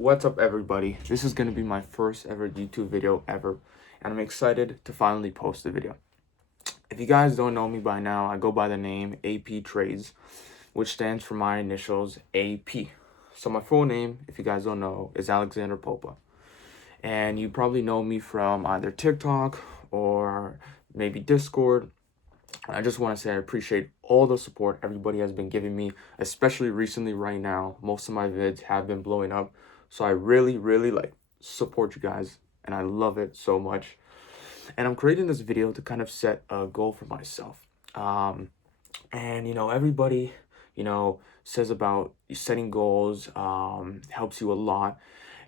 What's up, everybody? This is going to be my first ever YouTube video ever, and I'm excited to finally post the video. If you guys don't know me by now, I go by the name APTRADESZ, which stands for my initials AP. So my full name, if you guys don't know, is Alexander Popa. And you probably know me from either TikTok or maybe Discord. I just want to say I appreciate all the support everybody has been giving me, especially recently right now. Most of my vids have been blowing up. So I really support you guys, and I love it so much. And I'm creating this video to kind of set a goal for myself. And everybody, says about setting goals helps you a lot.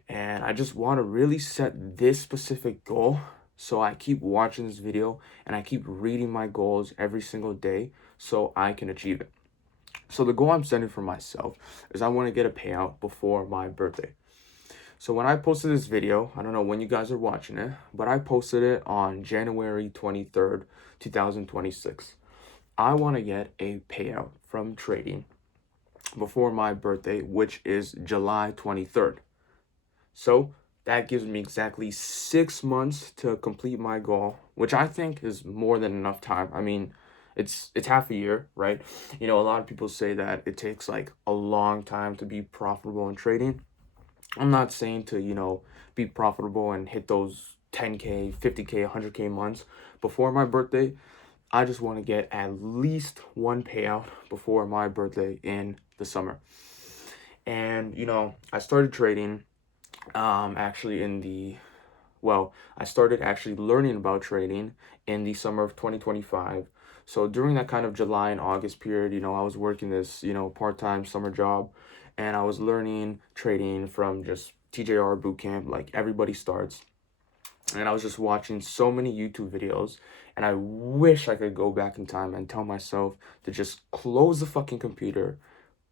And I just want to really set this specific goal. So I keep watching this video and I keep reading my goals every single day so I can achieve it. So the goal I'm setting for myself is I want to get a payout before my birthday. So when I posted this video, I don't know when you guys are watching it, but I posted it on January 23rd, 2026. I want to get a payout from trading before my birthday, which is July 23rd. So that gives me exactly 6 months to complete my goal, which I think is more than enough time. I mean, it's half a year, right? A lot of people say that it takes like a long time to be profitable in trading. I'm not saying to, be profitable and hit those 10K, 50K, 100K months before my birthday. I just want to get at least one payout before my birthday in the summer. And, I started trading I started actually learning about trading in the summer of 2025. So during that kind of July and August period, I was working this, part-time summer job, and I was learning trading from just TJR bootcamp, like everybody starts. And I was just watching so many YouTube videos, and I wish I could go back in time and tell myself to just close the fucking computer,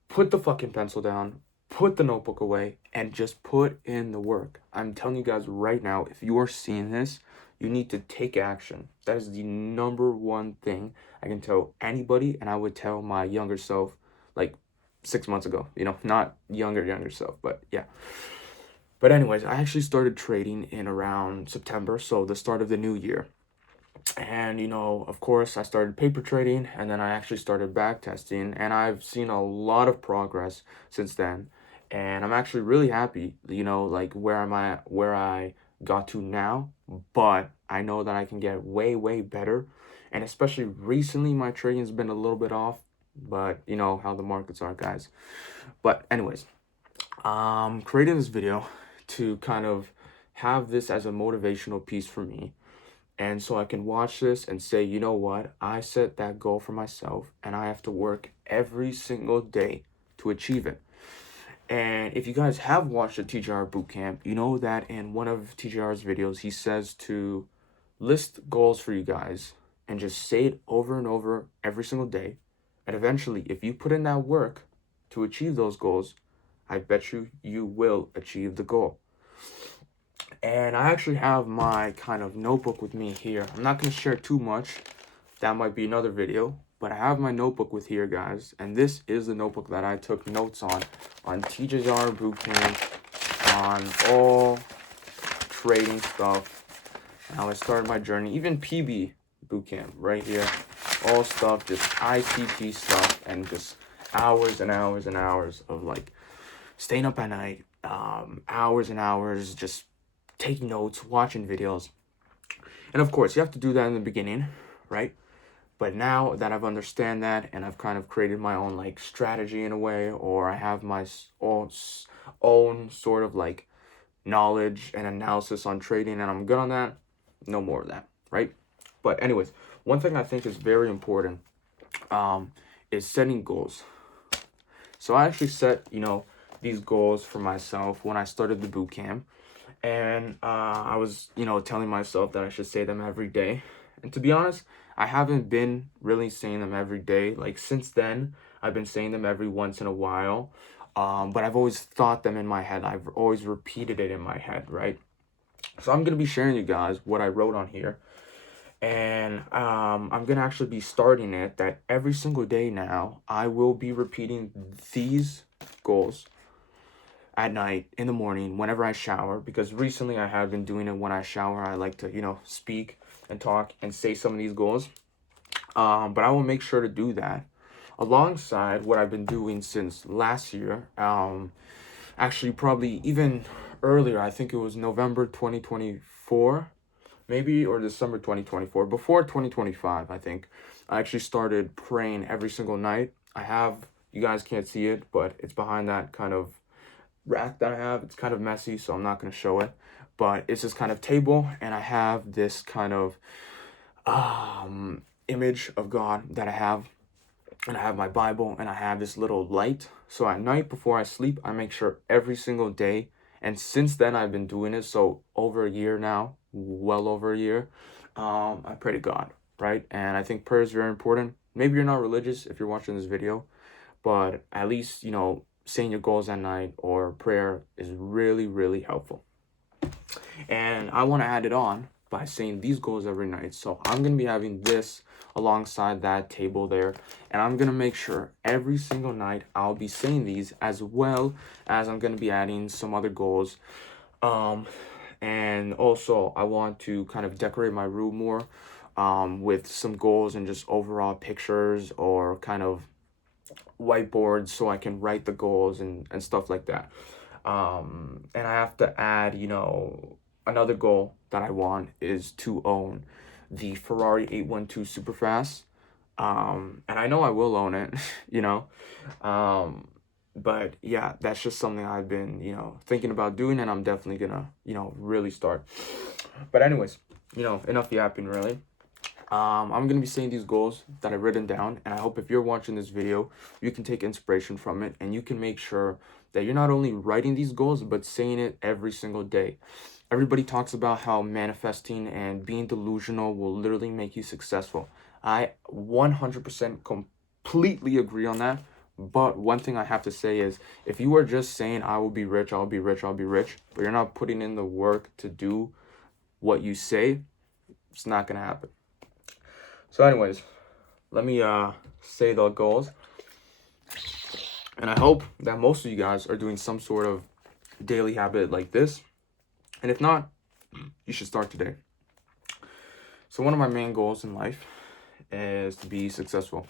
put the fucking pencil down, put the notebook away, and just put in the work. I'm telling you guys right now, if you are seeing this, you need to take action. That is the number one thing I can tell anybody, and I would tell my younger self like 6 months ago. Not younger self, but yeah. But anyways, I actually started trading in around September, so the start of the new year. And of course I started paper trading, and then I actually started back testing, and I've seen a lot of progress since then. And I'm actually really happy, like where I got to now, but I know that I can get way better. And especially recently my trading's been a little bit off, but you know how the markets are, guys. But anyways, creating this video to kind of have this as a motivational piece for me. And so I can watch this and say, you know what? I set that goal for myself, and I have to work every single day to achieve it. And if you guys have watched the TJR Bootcamp, you know that in one of TJR's videos, he says to list goals for you guys and just say it over and over every single day. And eventually, if you put in that work to achieve those goals, I bet you will achieve the goal. And I actually have my kind of notebook with me here. I'm not going to share too much. That might be another video. But I have my notebook with here, guys. And this is the notebook that I took notes on TJR Bootcamp, on all trading stuff, and how I started my journey. Even PB Bootcamp right here. All stuff, just ICT stuff, and just hours and hours and hours of like staying up at night, hours and hours just taking notes, watching videos. And of course, you have to do that in the beginning, right? But now that I've understand that, and I've kind of created my own like strategy in a way, or I have my own sort of like knowledge and analysis on trading, and I'm good on that, no more of that, right? But anyways, one thing I think is very important is setting goals. So I actually set, these goals for myself when I started the boot camp. And I was, telling myself that I should say them every day. And to be honest, I haven't been really saying them every day. Like since then, I've been saying them every once in a while. But I've always thought them in my head. I've always repeated it in my head, right? So I'm going to be sharing you guys what I wrote on here. And I'm going to actually be starting it that every single day now, I will be repeating these goals at night, in the morning, whenever I shower, because recently I have been doing it when I shower. I like to, speak and talk and say some of these goals. But I will make sure to do that alongside what I've been doing since last year. Actually, probably even earlier. I think it was November 2024, maybe, or December 2024. Before 2025, I think. I actually started praying every single night. You guys can't see it, but it's behind that kind of rack that I have. It's kind of messy, so I'm not going to show it. But it's this kind of table, and I have this kind of image of God that I have, and I have my Bible, and I have this little light. So at night before I sleep, I make sure every single day, and since then I've been doing it, so over a year now, well over a year, I pray to God, right? And I think prayer is very important. Maybe you're not religious if you're watching this video, but at least, saying your goals at night or prayer is really, really helpful. And I want to add it on by saying these goals every night. So I'm going to be having this alongside that table there, and I'm going to make sure every single night I'll be saying these, as well as I'm going to be adding some other goals. And also I want to kind of decorate my room more with some goals and just overall pictures or kind of whiteboards, so I can write the goals and stuff like that. And I have to add, another goal that I want is to own the Ferrari 812 Superfast. And I know I will own it, but yeah, that's just something I've been, thinking about doing, and I'm definitely gonna, really start. But anyways, enough yapping, really. I'm going to be saying these goals that I've written down, and I hope if you're watching this video, you can take inspiration from it, and you can make sure that you're not only writing these goals, but saying it every single day. Everybody talks about how manifesting and being delusional will literally make you successful. I 100% completely agree on that. But one thing I have to say is, if you are just saying, I will be rich, I'll be rich, I'll be rich, but you're not putting in the work to do what you say, it's not going to happen. So anyways, let me say the goals. And I hope that most of you guys are doing some sort of daily habit like this. And if not, you should start today. So one of my main goals in life is to be successful.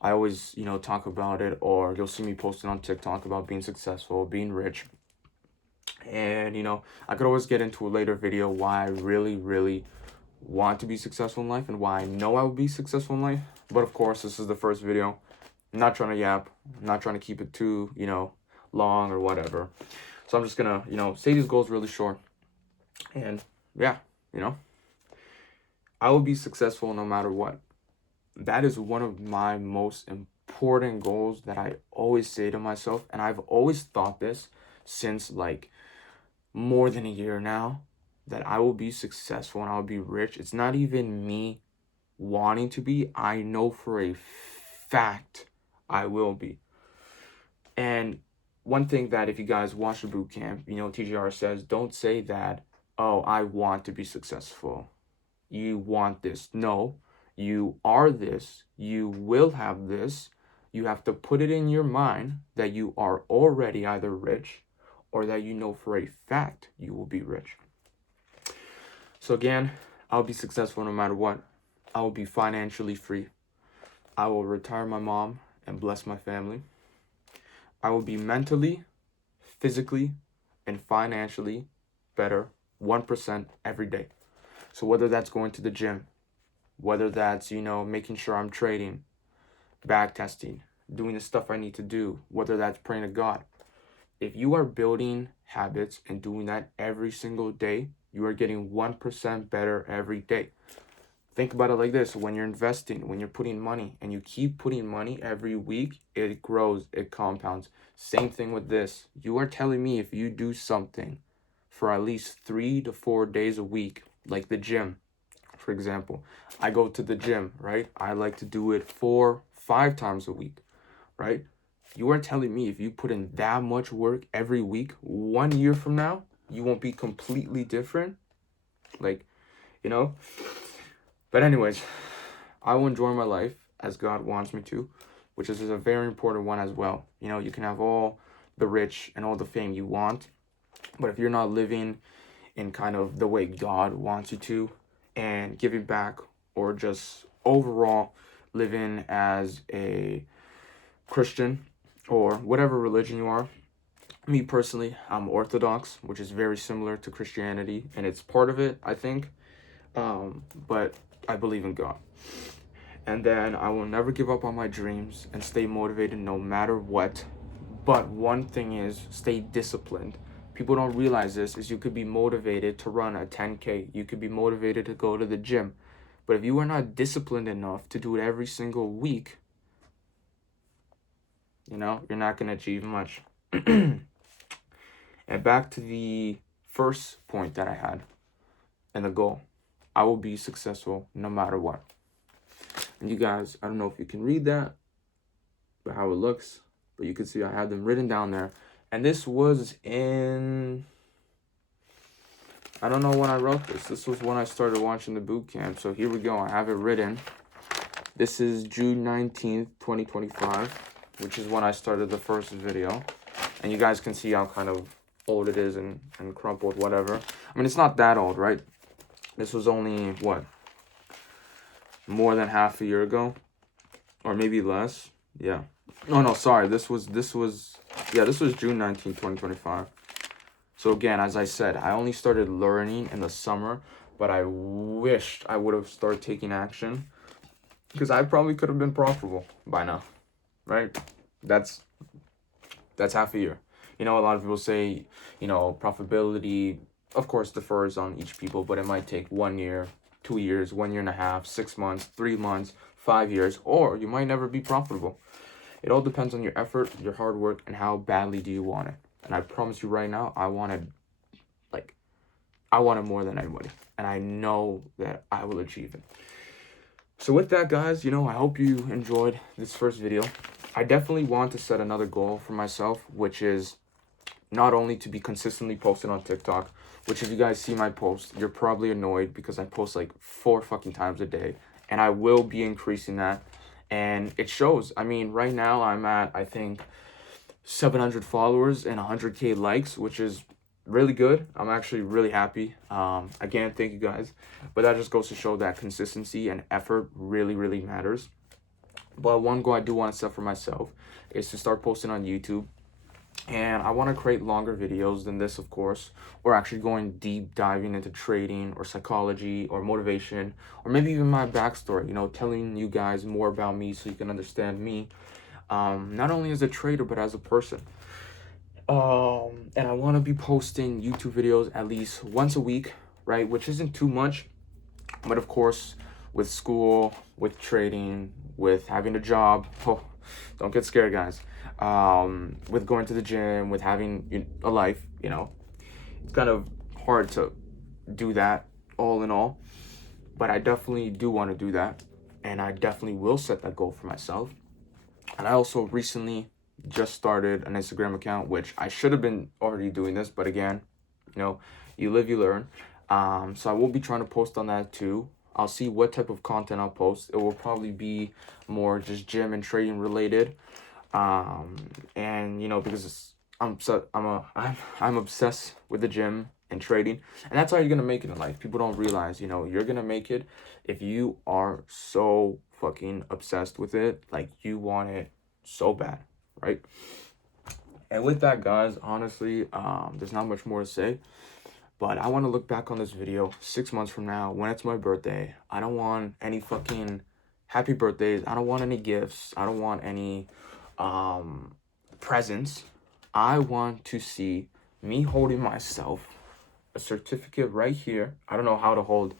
I always, talk about it, or you'll see me posting on TikTok about being successful, being rich. And, I could always get into a later video why I really, really want to be successful in life and why I know I will be successful in life. But of course, this is the first video. I'm not trying to yap. I'm not trying to keep it too, long or whatever. So I'm just gonna, say these goals really short. And yeah, I will be successful no matter what. That is one of my most important goals that I always say to myself. And I've always thought this since like more than a year now, that I will be successful and I'll be rich. It's not even me wanting to be. I know for a fact I will be. And one thing that, if you guys watch the boot camp, TGR says, don't say that, oh, I want to be successful. You want this. No, you are this. You will have this. You have to put it in your mind that you are already either rich, or that for a fact you will be rich. So again, I'll be successful no matter what. I will be financially free. I will retire my mom and bless my family. I will be mentally, physically, and financially better 1% every day. So whether that's going to the gym, whether that's, making sure I'm trading, back testing, doing the stuff I need to do, whether that's praying to God. If you are building habits and doing that every single day, you are getting 1% better every day. Think about it like this. When you're investing, when you're putting money, and you keep putting money every week, it grows, it compounds. Same thing with this. You are telling me if you do something for at least 3 to 4 days a week, like the gym, for example. I go to the gym, right? I like to do it 4-5 times a week, right? You are telling me if you put in that much work every week, 1 year from now, you won't be completely different? But anyways, I will enjoy my life as God wants me to, which is a very important one as well. You can have all the rich and all the fame you want. But if you're not living in kind of the way God wants you to, and giving back, or just overall living as a Christian or whatever religion you are. Me personally, I'm Orthodox, which is very similar to Christianity, and it's part of it, I think. But I believe in God. And then I will never give up on my dreams and stay motivated no matter what. But one thing is, stay disciplined. People don't realize this, is you could be motivated to run a 10K. You could be motivated to go to the gym. But if you are not disciplined enough to do it every single week, you're not going to achieve much. And back to the first point that I had and the goal. I will be successful no matter what. And you guys, I don't know if you can read that, but how it looks. But you can see I have them written down there. And this was in, I don't know when I wrote this. This was when I started watching the boot camp. So here we go. I have it written. This is June 19th, 2025, which is when I started the first video. And you guys can see how kind of old it is and crumpled, whatever. I mean, it's not that old, right? This was only, what, more than half a year ago? Or maybe less? Yeah. No, sorry. This was June 19th, 2025. So again, as I said, I only started learning in the summer, but I wished I would have started taking action, because I probably could have been profitable by now, right? That's half a year. A lot of people say, profitability, of course, differs on each people, but it might take 1 year, 2 years, 1 year and a half, 6 months, 3 months, 5 years, or you might never be profitable. It all depends on your effort, your hard work, and how badly do you want it. And I promise you right now, I want it more than anybody. And I know that I will achieve it. So with that, guys, I hope you enjoyed this first video. I definitely want to set another goal for myself, which is not only to be consistently posted on TikTok, which if you guys see my posts, you're probably annoyed because I post like 4 fucking times a day. And I will be increasing that. And it shows. I mean, right now I'm at, I think, 700 followers and 100K likes, which is really good. I'm actually really happy. Again, thank you guys. But that just goes to show that consistency and effort really, really matters. But one goal I do want to set for myself is to start posting on YouTube. And I want to create longer videos than this, of course, or actually going deep diving into trading or psychology or motivation, or maybe even my backstory, telling you guys more about me so you can understand me, not only as a trader, but as a person. And I want to be posting YouTube videos at least once a week, right? Which isn't too much, but of course, with school, with trading, with having a job, don't get scared, guys. With going to the gym, with having a life, it's kind of hard to do that all in all. But I definitely do want to do that. And I definitely will set that goal for myself. And I also recently just started an Instagram account, which I should have been already doing this. But again, you live, you learn. So I will be trying to post on that too. I'll see what type of content I'll post. It will probably be more just gym and trading related. And because I'm obsessed with the gym and trading, and that's how you're gonna make it in life. People don't realize, you're gonna make it if you are so fucking obsessed with it, like you want it so bad, right? And with that, guys, honestly, there's not much more to say. But I want to look back on this video 6 months from now when it's my birthday. I don't want any fucking happy birthdays. I don't want any gifts. I don't want any presents. I want to see me holding myself a certificate right here. I don't know how to hold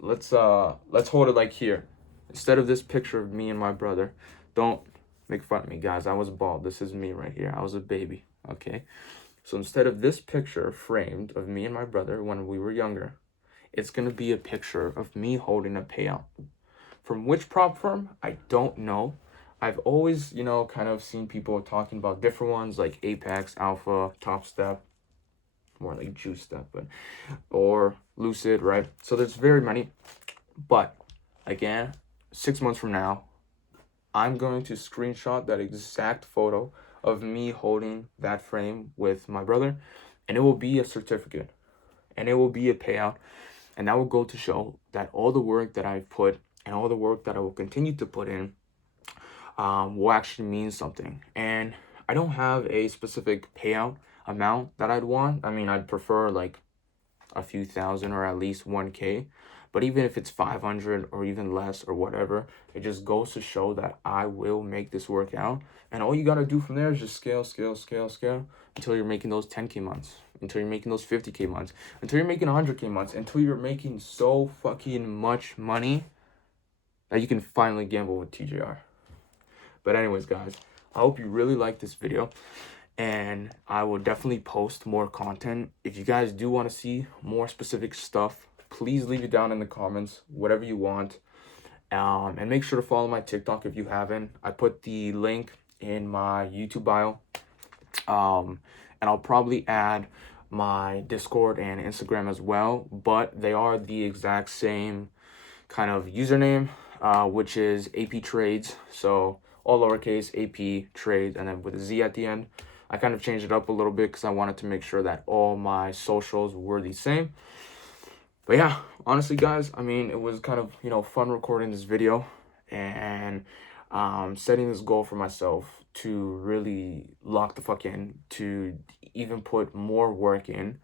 let's hold it like here. Instead of this picture of me and my brother. Don't make fun of me, guys. I was bald. This is me right here. I was a baby, okay? So instead of this picture framed of me and my brother when we were younger, it's going to be a picture of me holding a payout. From which prop firm? I don't know. I've always, kind of seen people talking about different ones like Apex, Alpha, Top Step, more like Juice Step, or Lucid, right? So there's very many. But again, 6 months from now, I'm going to screenshot that exact photo of me holding that frame with my brother, and it will be a certificate, and it will be a payout, and that will go to show that all the work that I've put and all the work that I will continue to put in will actually mean something. And I don't have a specific payout amount that I'd want. I mean, I'd prefer like a few thousand or at least 1K. But even if it's 500 or even less or whatever, it just goes to show that I will make this work out. And all you got to do from there is just scale, scale, scale, scale until you're making those 10K months, until you're making those 50K months, until you're making 100K months, until you're making so fucking much money that you can finally gamble with TJR. But anyways, guys, I hope you really liked this video, and I will definitely post more content. If you guys do want to see more specific stuff, please leave it down in the comments, whatever you want. And make sure to follow my TikTok if you haven't. I put the link in my YouTube bio. And I'll probably add my Discord and Instagram as well, but they are the exact same kind of username, which is APTRADESZ. So all lowercase, AP trades, and then with a Z at the end. I kind of changed it up a little bit because I wanted to make sure that all my socials were the same. But yeah, honestly, guys, I mean, it was kind of, fun recording this video and setting this goal for myself to really lock the fuck in, to even put more work in.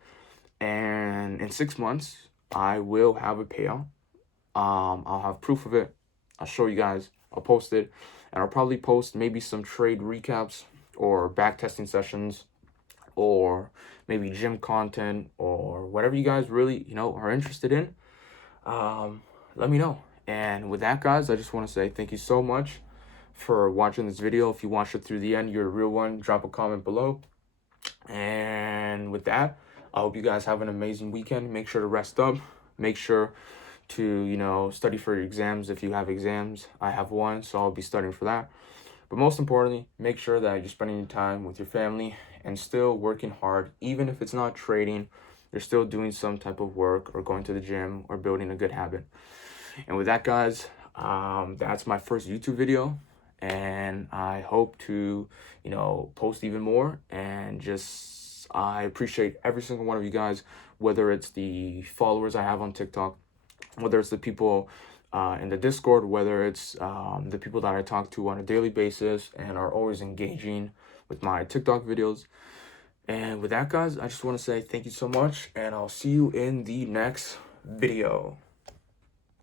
And in 6 months, I will have a payout. I'll have proof of it. I'll show you guys. I'll post it. And I'll probably post maybe some trade recaps or back testing sessions or maybe gym content or whatever you guys really, are interested in. Let me know. And with that, guys, I just want to say thank you so much for watching this video. If you watched it through the end, you're a real one. Drop a comment below. And with that, I hope you guys have an amazing weekend. Make sure to rest up. Make sure to, study for your exams if you have exams. I have one, so I'll be studying for that. But most importantly, make sure that you're spending your time with your family and still working hard. Even if it's not trading, you're still doing some type of work or going to the gym or building a good habit. And with that, guys, that's my first YouTube video. And I hope to, post even more. And I appreciate every single one of you guys, whether it's the followers I have on TikTok, whether it's the people in the Discord, whether it's the people that I talk to on a daily basis and are always engaging with my TikTok videos. And with that, guys, I just want to say thank you so much, and I'll see you in the next video.